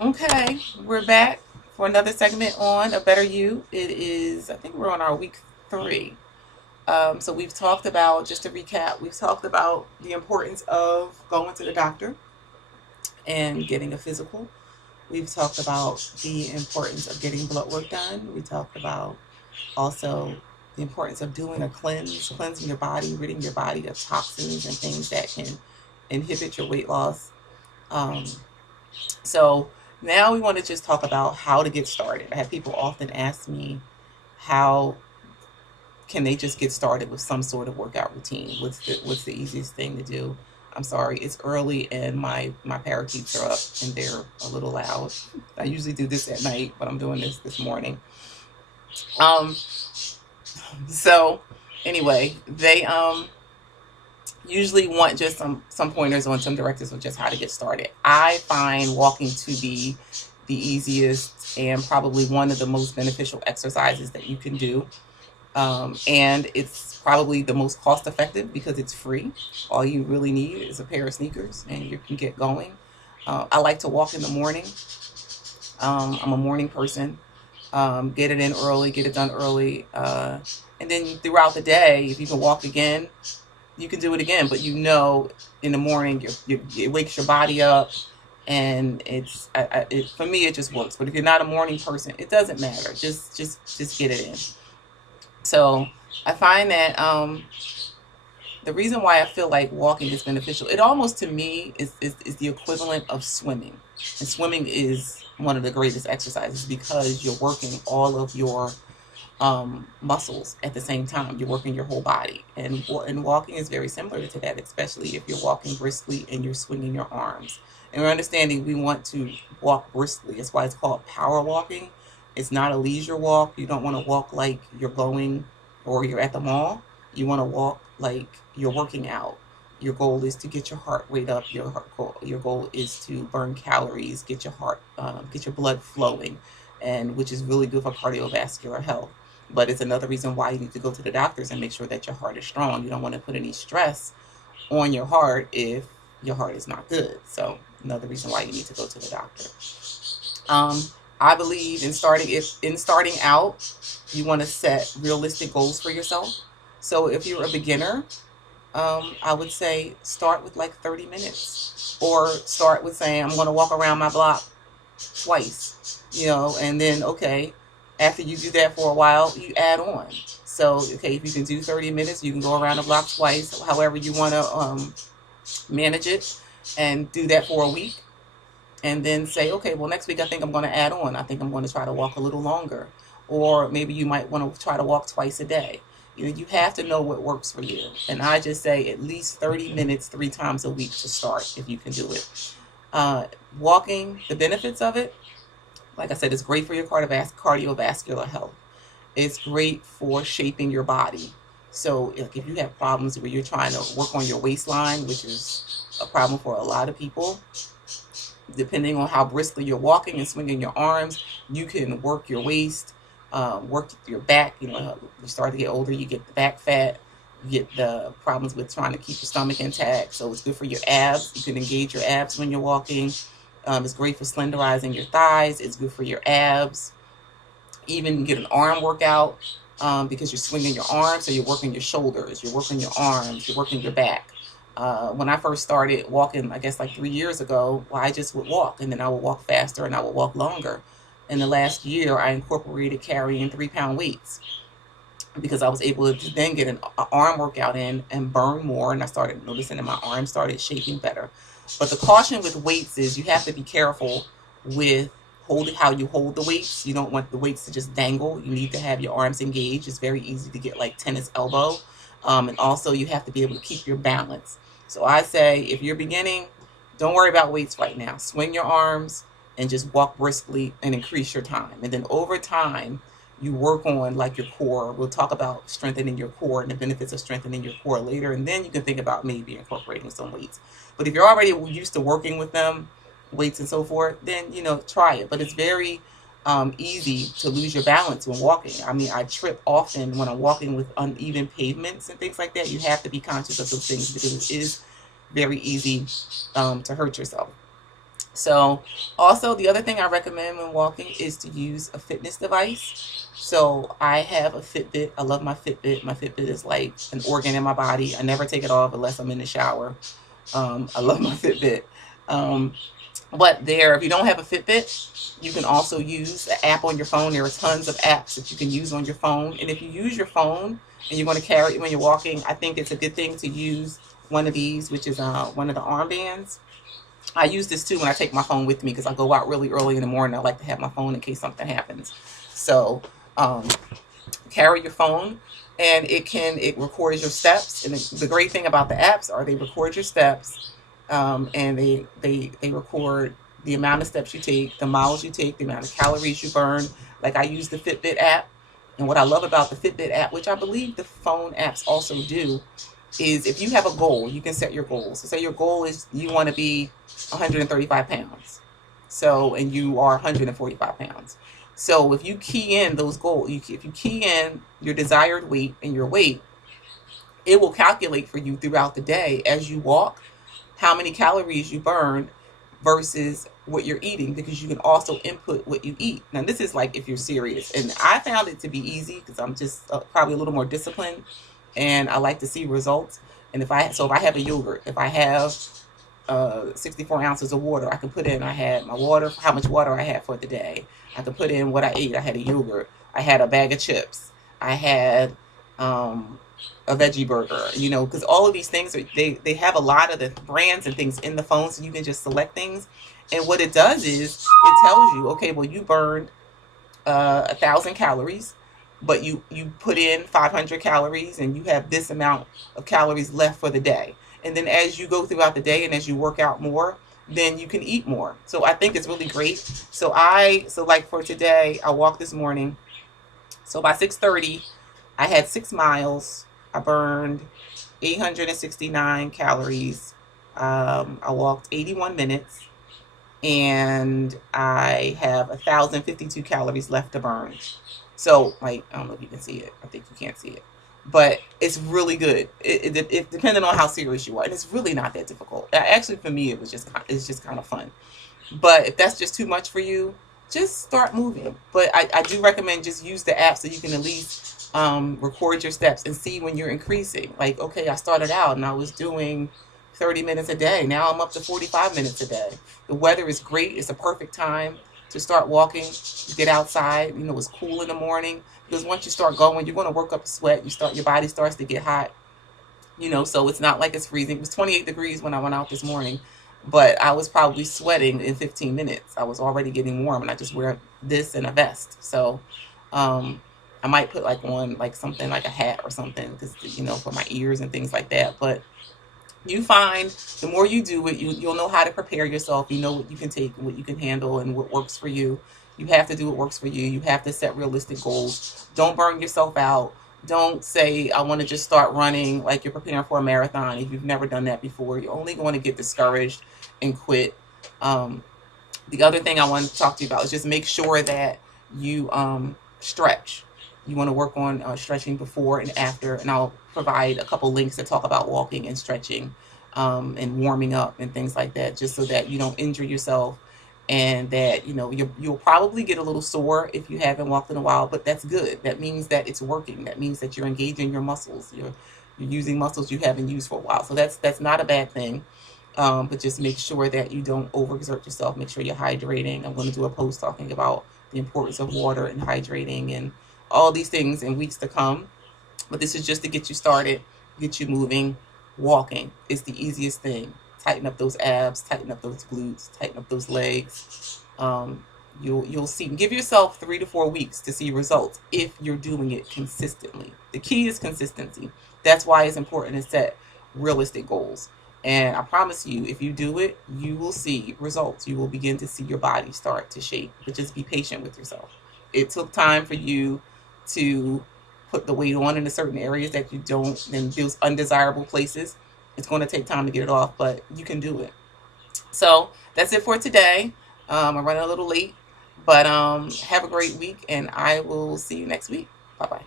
Okay, we're back for another segment on A Better You. It is, I think we're on our week 3. So we've talked about, just to recap, we've talked about the importance of going to the doctor and getting a physical. We've talked about the importance of getting blood work done. We talked about also the importance of doing a cleansing your body, ridding your body of toxins and things that can inhibit your weight loss. Um, So now we want to just talk about how to get started. I have people often ask me, how can they just get started with some sort of workout routine? What's the easiest thing to do? I'm sorry, it's early and my parakeets are up and they're a little loud. I usually do this at night, but I'm doing this morning. Um, so anyway, they usually want just some pointers on some directives on just how to get started. I find walking to be the easiest and probably one of the most beneficial exercises that you can do. And it's probably the most cost effective because it's free. All you really need is a pair of sneakers and you can get going. I like to walk in the morning. I'm a morning person. Get it in early, get it done early. And then throughout the day, if you can walk again, you can do it again. But in the morning, it wakes your body up, and for me, it just works. But if you're not a morning person, it doesn't matter. Just get it in. So I find that the reason why I feel like walking is beneficial, it almost to me is the equivalent of swimming. And swimming is one of the greatest exercises because you're working all of your muscles at the same time. You're working your whole body, and walking is very similar to that, especially if you're walking briskly and you're swinging your arms. And we're understanding we want to walk briskly. That's why it's called power walking. It's not a leisure walk. You don't want to walk like you're going or you're at the mall. You want to walk like you're working out. Your goal is to get your heart rate up. Your goal is to burn calories, get your blood flowing, and which is really good for cardiovascular health. But it's another reason why you need to go to the doctors and make sure that your heart is strong. You don't want to put any stress on your heart if your heart is not good. So another reason why you need to go to the doctor. Um, I believe in starting out, you want to set realistic goals for yourself. So if you're a beginner, I would say start with like 30 minutes, or start with saying I'm going to walk around my block twice, and then okay, after you do that for a while, you add on. So okay, if you can do 30 minutes, you can go around the block twice, however you want to manage it, and do that for a week, and then say, okay, well, next week I think I'm going to add on. I think I'm going to try to walk a little longer, or maybe you might want to try to walk twice a day. You have to know what works for you, and I just say at least 30 minutes 3 times a week to start if you can do it. uh, Walking, the benefits of it, like I said, it's great for your cardiovascular health. It's great for shaping your body. So like, if you have problems where you're trying to work on your waistline, which is a problem for a lot of people, depending on how briskly you're walking and swinging your arms, you can work your waist, work your back. You start to get older, you get the back fat, you get the problems with trying to keep your stomach intact. So it's good for your abs. You can engage your abs when you're walking. It's great for slenderizing your thighs. It's good for your abs. Even get an arm workout, because you're swinging your arms, so you're working your shoulders, you're working your arms, you're working your back. When I first started walking, I guess like 3 years ago, well, I just would walk, and then I would walk faster and I would walk longer. In the last year, I incorporated carrying 3-pound weights because I was able to then get an arm workout in and burn more, and I started noticing that my arms started shaping better. But the caution with weights is you have to be careful with holding how you hold the weights. You don't want the weights to just dangle. You need to have your arms engaged. It's very easy to get like tennis elbow. And also you have to be able to keep your balance. So I say if you're beginning, don't worry about weights right now. Swing your arms and just walk briskly and increase your time. And then over time, you work on like your core. We'll talk about strengthening your core and the benefits of strengthening your core later. And then you can think about maybe incorporating some weights. But if you're already used to working with them, weights and so forth, then try it. But it's very easy to lose your balance when walking. I mean, I trip often when I'm walking with uneven pavements and things like that. You have to be conscious of those things because it is very easy to hurt yourself. So also the other thing I recommend when walking is to use a fitness device. So I have a Fitbit. I love my Fitbit. My Fitbit is like an organ in my body. I never take it off unless I'm in the shower. I love my Fitbit. Um, but there, if you don't have a Fitbit, you can also use the app on your phone. There are tons of apps that you can use on your phone. And if you use your phone and you're going to carry it when you're walking, I think it's a good thing to use one of these, which is one of the armbands. I use this too when I take my phone with me because I go out really early in the morning. I like to have my phone in case something happens. So carry your phone, and it records your steps. And the great thing about the apps are they record your steps, and they record the amount of steps you take, the miles you take, the amount of calories you burn. Like I use the Fitbit app, and what I love about the Fitbit app, which I believe the phone apps also do, is if you have a goal, you can set your goals. So say your goal is you want to be 135 pounds. So, and you are 145 pounds. So if you key in those goals, if you key in your desired weight and your weight, it will calculate for you throughout the day as you walk how many calories you burn versus what you're eating, because you can also input what you eat. Now this is like if you're serious, and I found it to be easy because I'm just probably a little more disciplined, and I like to see results. And if I have a yogurt, if I have 64 ounces of water, I can put in, I had my water, how much water I had for the day. I could put in what I ate. I had a yogurt. I had a bag of chips. I had a veggie burger, because all of these things, they have a lot of the brands and things in the phone, so you can just select things. And what it does is it tells you, okay, well, you burned 1,000 calories, but you put in 500 calories, and you have this amount of calories left for the day. And then as you go throughout the day and as you work out more, then you can eat more. So I think it's really great. So like for today, I walked this morning. So by 6:30, I had 6 miles. I burned 869 calories. I walked 81 minutes, and I have 1,052 calories left to burn. So, like, I don't know if you can see it. I think you can't see it. But it's really good. It depending on how serious you are. And it's really not that difficult. Actually, for me, it's just kind of fun. But if that's just too much for you, just start moving. But I do recommend just use the app so you can at least record your steps and see when you're increasing. Like, okay, I started out and I was doing 30 minutes a day. Now I'm up to 45 minutes a day. The weather is great. It's a perfect time to start walking, get outside. It's cool in the morning, because once you start going, you're going to work up a sweat. Your body starts to get hot, so it's not like it's freezing. It was 28 degrees when I went out this morning, but I was probably sweating in 15 minutes. I was already getting warm, and I just wear this and a vest. So I might put on something like a hat or something, because for my ears and things like that. But you find the more you do it, you'll know how to prepare yourself. You know what you can take and what you can handle and what works for you. You have to do what works for you. You have to set realistic goals. Don't burn yourself out. Don't say, I want to just start running like you're preparing for a marathon. If you've never done that before, you're only going to get discouraged and quit. The other thing I want to talk to you about is just make sure that you stretch. You want to work on stretching before and after, and I'll provide a couple links that talk about walking and stretching and warming up and things like that, just so that you don't injure yourself, and that you'll probably get a little sore if you haven't walked in a while, but that's good. That means that it's working. That means that you're engaging your muscles. You're using muscles you haven't used for a while, so that's not a bad thing. But just make sure that you don't overexert yourself. Make sure you're hydrating. I'm going to do a post talking about the importance of water and hydrating and all these things in weeks to come. But this is just to get you started, get you moving. Walking is the easiest thing. Tighten up those abs, tighten up those glutes, tighten up those legs. You'll see. Give yourself 3 to 4 weeks to see results if you're doing it consistently. The key is consistency. That's why it's important to set realistic goals. And I promise you, if you do it, you will see results. You will begin to see your body start to shape. But just be patient with yourself. It took time for you to put the weight on in the certain areas that you don't, and those undesirable places. It's going to take time to get it off, but you can do it. So that's it for today. I'm running a little late, but have a great week, and I will see you next week. Bye-bye.